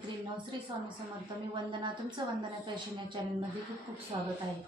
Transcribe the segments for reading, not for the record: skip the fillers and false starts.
मैत्रिणींनो, श्री स्वामी समर्थ. मी वंदना, तुमचं वंदना फॅशन या चॅनलमध्ये खूप खूप स्वागत आहे.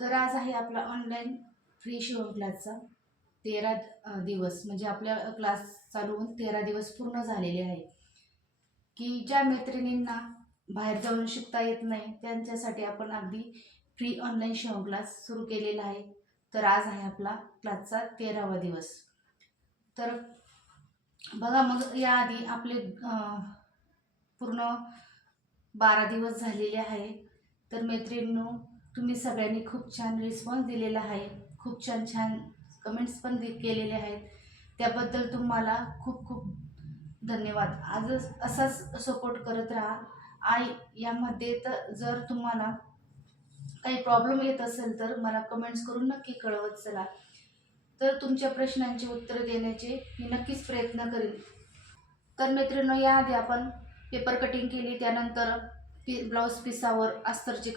तर आज आहे आपला ऑनलाईन फ्री शिवण क्लासचा 13 दिवस. म्हणजे आपल्या क्लास चालू होऊन 13 दिवस पूर्ण झालेले आहे. की ज्या मैत्रिणींना बाहेर जाऊन शिकता येत नाही त्यांच्यासाठी आपण अगदी फ्री ऑनलाईन शिवण क्लास सुरू केलेला आहे. तर आज आहे आपला क्लासचा 13वा दिवस. तर बघा, मग याआधी आपले पूर्ण 12 दिवस झालेले आहे. तर मैत्रिणींनो, तुम्ही सगळ्यांनी खूप छान रिस्पॉन्स दिलेला आहे. खूप छान छान कमेंट्स पण केलेले आहेत. त्याबद्दल तुम्हाला खूप खूप धन्यवाद. आजच असाच सपोर्ट करत राहा. आणि यामध्ये तर जर तुम्हाला काही प्रॉब्लेम येत असेल तर मला कमेंट्स करून नक्की कळवत चला. तर तुमच्या प्रश्नांची उत्तरं देण्याचे मी नक्कीच प्रयत्न करेन. तर मित्रांनो, याआधी आपण पेपर कटिंग केली, त्यानंतर ब्लाऊज पिसावर अस्तरची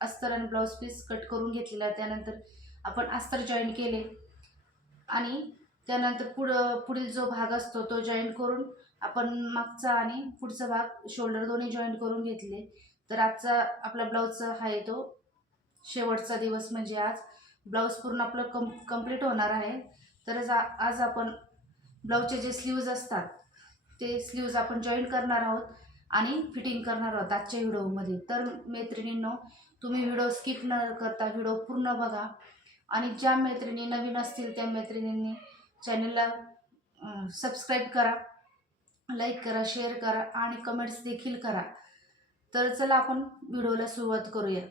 अस्तर आणि ब्लाऊज पीस कट करून घेतलेला. त्यानंतर आपण अस्तर जॉईन केले आणि त्यानंतर पुढील जो भाग असतो तो जॉईन करून आपण मागचा आणि पुढचा भाग शोल्डर दोन्ही जॉईन करून घेतले. तर आजचा आपला ब्लाऊजचा आहे तो शेवटचा दिवस. म्हणजे आज ब्लाऊज पूर्ण आपलं कंप्लीट होणार आहे. तर आज आपण ब्लाऊजचे जे स्लीव्ज असतात ते स्लीव्ज आपण जॉईन करणार आहोत आणि फिटिंग करणार आहोत आजच्या व्हिडिओमध्ये. तर मैत्रिणींनो, तुम्ही व्हिडिओ स्किप न करता व्हिडिओ पूर्ण बघा. आणि ज्या मैत्रिणी नवीन असतील त्या मैत्रिणींनी चॅनलला सबस्क्राईब करा, लाईक करा, शेअर करा आणि कमेंट्स देखील करा. तर चला आपण व्हिडिओला सुरुवात करूया.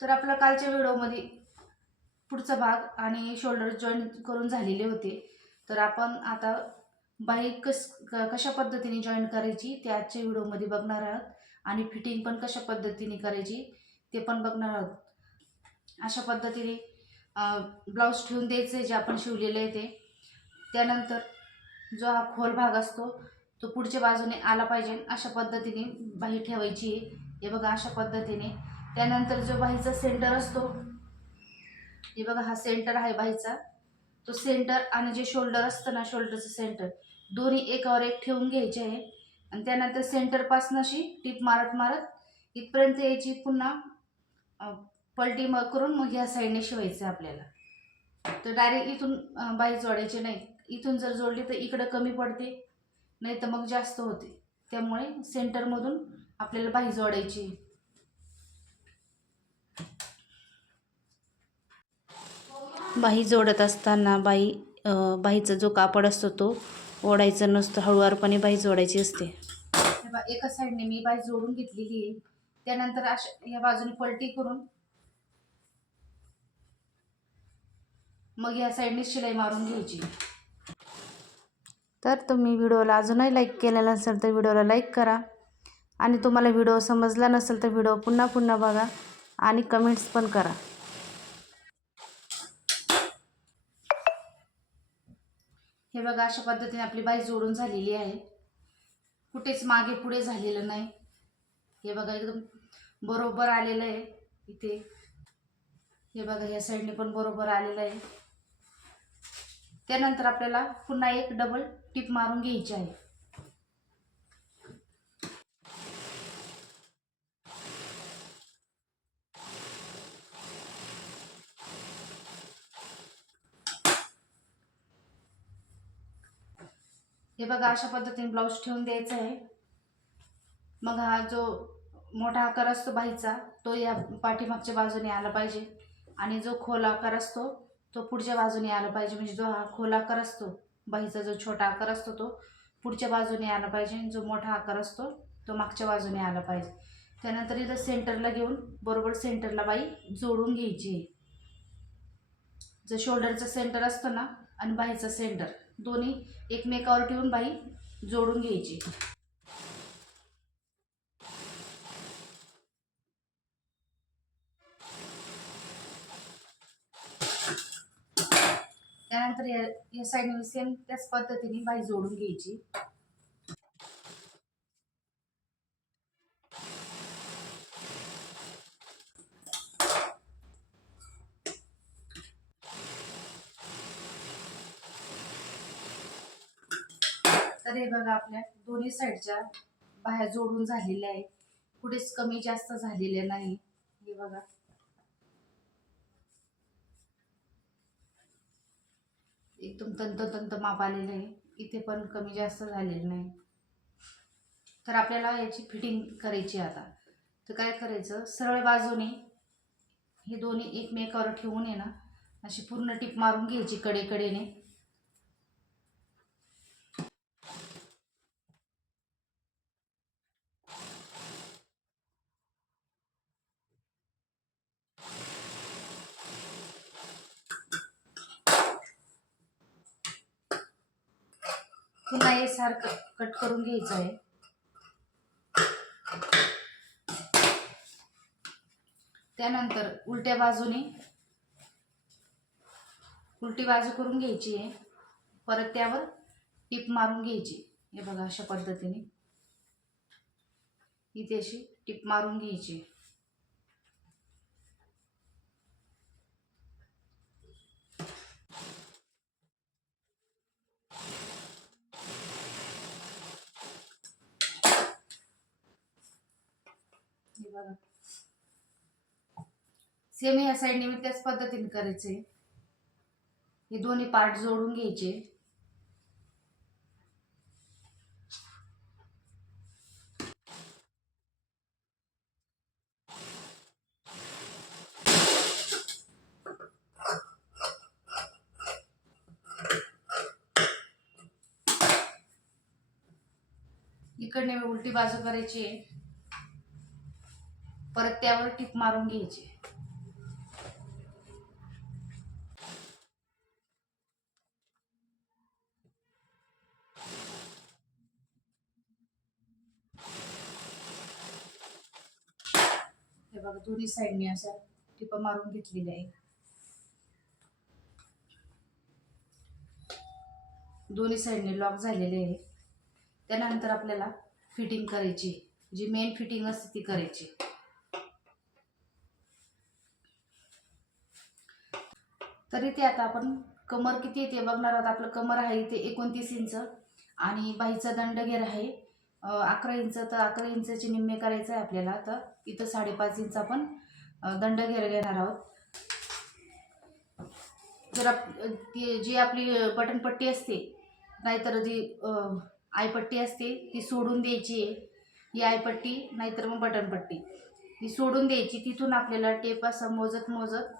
तर आपल्या कालच्या व्हिडिओमध्ये पुढचा भाग आणि शोल्डर जॉईन करून झालेले होते. तर आपण आता बाही कशा पद्धतीने जॉईन करायची ते आजच्या व्हिडिओमध्ये बघणार आहोत. आणि फिटिंग पण कशा पद्धतीने करायची ते पण बघणार आहोत. अशा पद्धतीने ब्लाऊज ठेवून द्यायचे जे आपण शिवलेले आहे ते. त्यानंतर जो हा खोल भाग असतो तो पुढच्या बाजूने आला पाहिजे, अशा पद्धतीने बाही ठेवायची आहे. हे बघा, अशा पद्धतीने. त्यानंतर जो बाहीचा सेंटर असतो, हे बघा, हा सेंटर आहे बाहीचा. तो सेंटर आणि जे शोल्डर असतं ना, शोल्डरचं सेंटर दोन्ही एकावर एक ठेवून घ्यायचे आहे. आणि त्यानंतर सेंटरपासून अशी टीप मारत मारत इथपर्यंत यायची. पुन्हा पलटी करून मग ह्या साईडने शिवायचं आपल्याला. तर डायरेक्ट इथून बाही जोडायची नाही. इथून जर जोडली तर इकडं कमी पडते, नाही तर मग जास्त होते. त्यामुळे सेंटरमधून आपल्याला बाही जोडायची. बाही जोडत असताना बाहीचा जो कापड असतो तो ओढायचा नसतो, हळुवारपणे बाही जोडायची असते. एका साईडने मी बाही जोडून घेतलेली आहे. त्यानंतर अशा या बाजूने पलटी करून मग या साईडने शिलाई मारून घ्यायची. तर तुम्ही व्हिडिओला अजूनही लाईक केलेला नसेल तर व्हिडिओला लाईक करा. आणि तुम्हाला व्हिडिओ समजला नसेल तर व्हिडिओ पुन्हा पुन्हा बघा आणि कमेंट्स पण करा. हे बघा, अशा पद्धतीने आपली बाही जोडून झालेली आहे. कुठेच मागे पुढे झालेलं नाही. हे बघा, एकदम बरोबर आलेलं आहे इथे. हे बघा, या साईडने पण बरोबर आलेलं आहे. त्यानंतर आपल्याला पुन्हा एक डबल टिप मारून घ्यायची आहे. हे बघा, अशा पद्धतीने ब्लाऊज ठेवून द्यायचा आहे. मग हा जो मोठा आकार असतो बाहीचा तो या पाठीमागच्या बाजूने आला पाहिजे. आणि जो खोल आकार असतो तो पुढच्या बाजूने आला पाहिजे. म्हणजे जो हा खोल आकार असतो बाहीचा, जो छोटा आकार असतो तो पुढच्या बाजूने आला पाहिजे. जो मोठा आकार असतो तो मागच्या बाजूने आला पाहिजे. त्यानंतर इथं सेंटरला घेऊन बरोबर सेंटरला बाही जोडून घ्यायची. जो शोल्डरचा सेंटर असतो ना आणि बाहीचा सेंटर दोन्ही एकमेकावर ठेवून बाही जोडून घ्यायची. त्यानंतर या साईडने सेम त्याच पद्धतीने बाही जोडून घ्यायची. तर हे बघा आपल्या दोन्ही साईडच्या बाह्या जोडून झालेल्या आहे, कुठेच कमी जास्त झालेले नाही. हे बघा एकदम तंतोतंत माप आलेलं आहे, इथे पण कमी जास्त झालेलं नाही. तर आपल्याला याची फिटिंग करायची आता. तर काय करायचं, सरळ बाजूने हे दोन्ही एकमेकावर ठेवून आहे ना अशी पूर्ण टिप मारून घ्यायची कडेकडेने. पुन्हा हे सारखं कट करून घ्यायचं आहे. त्यानंतर उलट्या बाजूने उलटी बाजू करून घ्यायची आहे, परत त्यावर टिप मारून घ्यायची. हे बघा अशा पद्धतीने इथे अशी टिप मारून घ्यायची. हे बघा सेम या साईडने मी त्याच पद्धतीने करायचे. हे दोन्ही पार्ट जोडून घ्यायचे. इकडने उलटी बाजू करायची, परत त्यावर टिप मारून घ्यायची. हे बघा दोन्ही साईडने अशा टिपा मारून घेतलेल्या आहे. दोन्ही साईडने लॉक झालेले आहे. त्यानंतर आपल्याला फिटिंग करायची, जी मेन फिटिंग असते ती करायची. तरी ते आता आपण कमर किती येते बघणार आहोत. आपलं कमर आहे इथे 29 इंच आणि बाईचा दंडघेर आहे 11 इंच. तर 11 इंचचे निम्मे करायचं आहे आपल्याला. तर इथं 5.5 इंच आपण दंडघेर घेणार आहोत. जर ती जी आपली बटनपट्टी असते, नाहीतर जी आयपट्टी असते ती सोडून द्यायची आहे. ही आयपट्टी नाहीतर मग बटनपट्टी ती सोडून द्यायची. तिथून आपल्याला टेप असं मोजत मोजत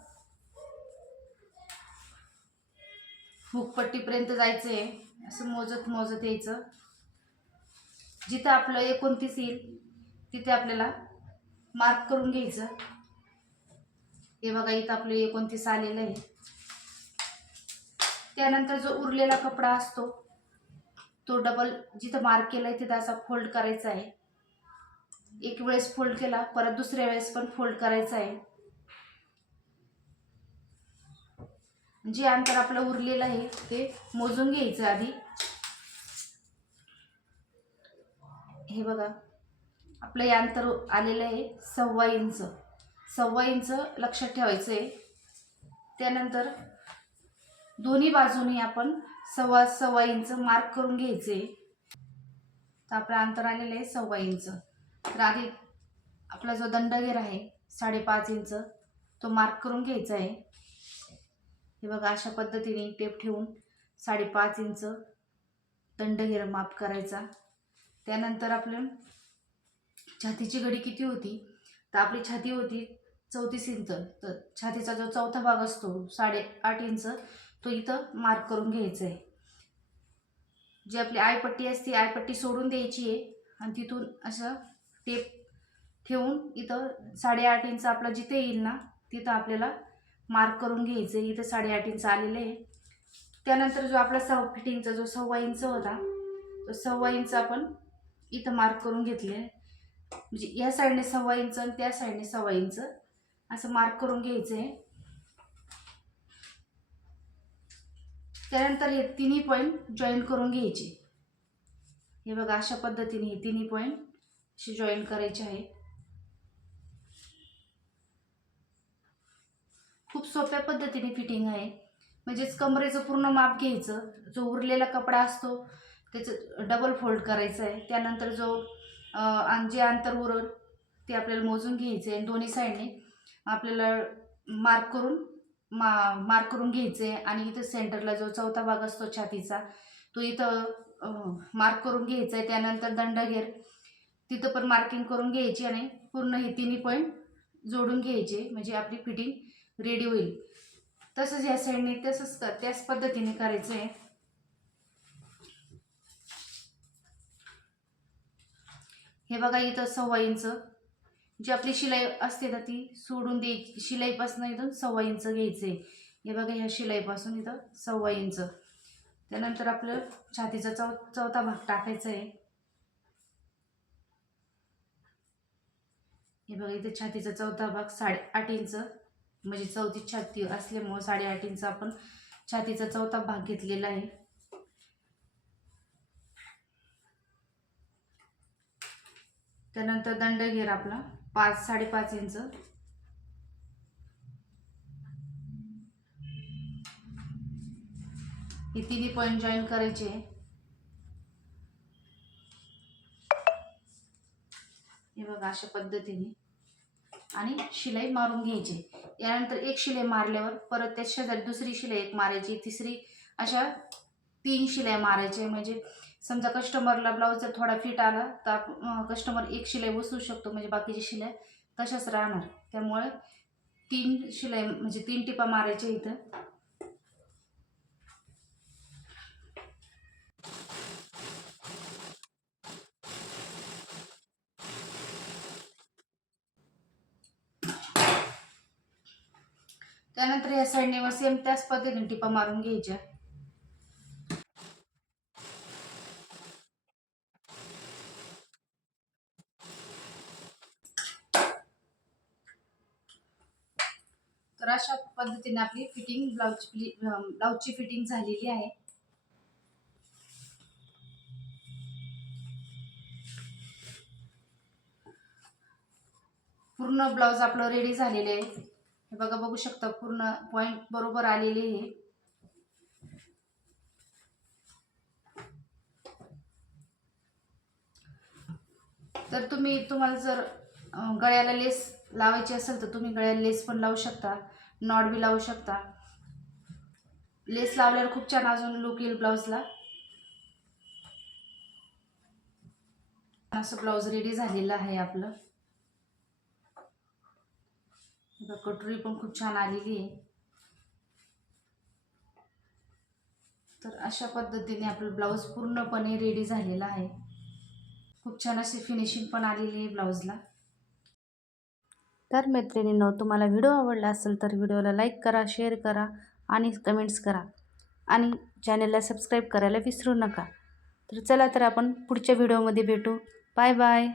हुकपट्टीपर्यंत जायचं आहे. असं मोजत मोजत यायचं. जिथं आपलं 29 येईल तिथे आपल्याला मार्क करून घ्यायचं. हे बघा इथं आपलं 29 आलेलं आहे. त्यानंतर जो उरलेला कपडा असतो तो डबल जिथं मार्क केलाय तिथं असा फोल्ड करायचा आहे. एक वेळेस फोल्ड केला, परत दुसऱ्या वेळेस पण फोल्ड करायचा आहे. जे अंतर आपलं उरलेलं आहे ते मोजून घ्यायचं आधी. हे बघा आपलं हे अंतर आलेलं आहे 1.25 इंच. 1.25 इंच लक्षात ठेवायचं आहे. त्यानंतर दोन्ही बाजूने आपण 1.25 इंच मार्क करून घ्यायचे. तर आपलं अंतर आलेलं आहे 1.25 इंच. तर आधी आपला जो दंडघेर आहे 5.5 इंच तो मार्क करून घ्यायचा आहे. हे बघा अशा पद्धतीने टेप ठेवून 5.5 इंच दंडघेर माप करायचा. त्यानंतर आपलं छातीची घडी किती होती, तर आपली छाती होती 34 इंच. तर छातीचा जो चौथा भाग असतो 8.5 इंच तो इथं मार्क करून घ्यायचा आहे. जी आपली आयपट्टी असते आयपट्टी सोडून द्यायची आहे आणि तिथून असं टेप ठेवून इथं 8.5 इंच आपला जिथे येईल ना तिथं आपल्याला मार्क करून घ्यायचं आहे. इथं 8.5 इंच आलेलं आहे. त्यानंतर जो आपला फिटिंगचा जो 1.25 इंच होता तो 1.25 इंच आपण इथं मार्क करून घेतले. म्हणजे या साईडने 1.25 इंच आणि त्या साईडने 1.25 इंच असं मार्क करून घ्यायचं आहे. त्यानंतर हे तिन्ही पॉईंट जॉईंट करून घ्यायचे. हे बघा अशा पद्धतीने हे तिन्ही पॉईंट असे जॉईंट करायचे आहे. खूप सोप्या पद्धतीने फिटिंग आहे. म्हणजेच कमरेचं पूर्ण माप घ्यायचं. जो उरलेला कपडा असतो त्याचं डबल फोल्ड करायचं आहे. त्यानंतर जो जे अंतर उरल ते आपल्याला मोजून घ्यायचं आहे. दोन्ही साईडने आपल्याला मार्क करून घ्यायचे आणि इथं सेंटरला जो चौथा भाग असतो छातीचा तो इथं मार्क करून घ्यायचा आहे. त्यानंतर दंडघेर तिथं पण मार्किंग करून घ्यायची आणि पूर्ण हे तिन्ही पॉईंट जोडून घ्यायचे, म्हणजे आपली फिटिंग रेडी होईल. तसंच या साईडने त्याच पद्धतीने करायचं आहे. हे बघा इथं 1.25 इंच जी आपली शिलाई असते ना ती सोडून द्यायची. शिलाईपासून इथून 1.25 इंच घ्यायचे. हे बघा ह्या शिलाईपासून इथं 1.25 इंच. त्यानंतर आपलं छातीचा चौथा भाग टाकायचा आहे. हे बघा इथे छातीचा चौथा भाग 8.5 इंच, म्हणजे चौथी छाती असल्यामुळे 8.5 इंच आपण छातीचा चौथा भाग घेतलेला आहे. त्यानंतर दंडघेर आपला 5.5 इंच. हे तिन्ही पॉईंट जॉईन करायचे. हे बघा अशा पद्धतीने आणि शिलाई मारून घ्यायची. यानंतर एक शिलाई मारल्यावर परत त्या शेजारी दुसरी शिलाई एक मारायची, तिसरी, अशा 3 शिलाई मारायचे. म्हणजे समजा कस्टमरला ब्लाऊज जर थोडा फिट आला तर कस्टमर एक शिलाई बसवू शकतो, म्हणजे बाकीची शिलाई तशाच राहणार. त्यामुळे 3 शिलाई म्हणजे 3 टिपा मारायच्या इथं. त्यानंतर या साईडने सेम त्याच पद्धतीने टिपा मारून घ्यायच्या. तर अशा पद्धतीने आपली फिटिंग ब्लाऊजची फिटिंग झालेली आहे. पूर्ण ब्लाऊज आपलं रेडी झालेलं आहे. हे बघा, बघू शकता पूर्ण पॉइंट बरोबर आलेले आहे. तर तुम्हाला जर गळ्याला लेस लावायची असेल तर तुम्ही गळ्याला लेस पण लावू शकता, नॉट बी लावू शकता. लेस लावल्यावर खूप छान अजून लुक येईल ब्लाऊजला. असं ब्लाऊज रेडी झालेलं आहे आपलं. कटोरी पण खूप छान आलेली आहे. तर अशा पद्धतीने आपलं ब्लाऊज पूर्णपणे रेडी झालेला आहे. खूप छान अशी फिनिशिंग पण आलेली आहे ब्लाऊजला. तर मैत्रिणींनो, तुम्हाला व्हिडिओ आवडला असेल तर व्हिडिओला लाईक करा, शेअर करा आणि कमेंट्स करा आणि चॅनलला सबस्क्राईब करायला विसरू नका. तर चला तर आपण पुढच्या व्हिडिओमध्ये भेटू. Bye bye.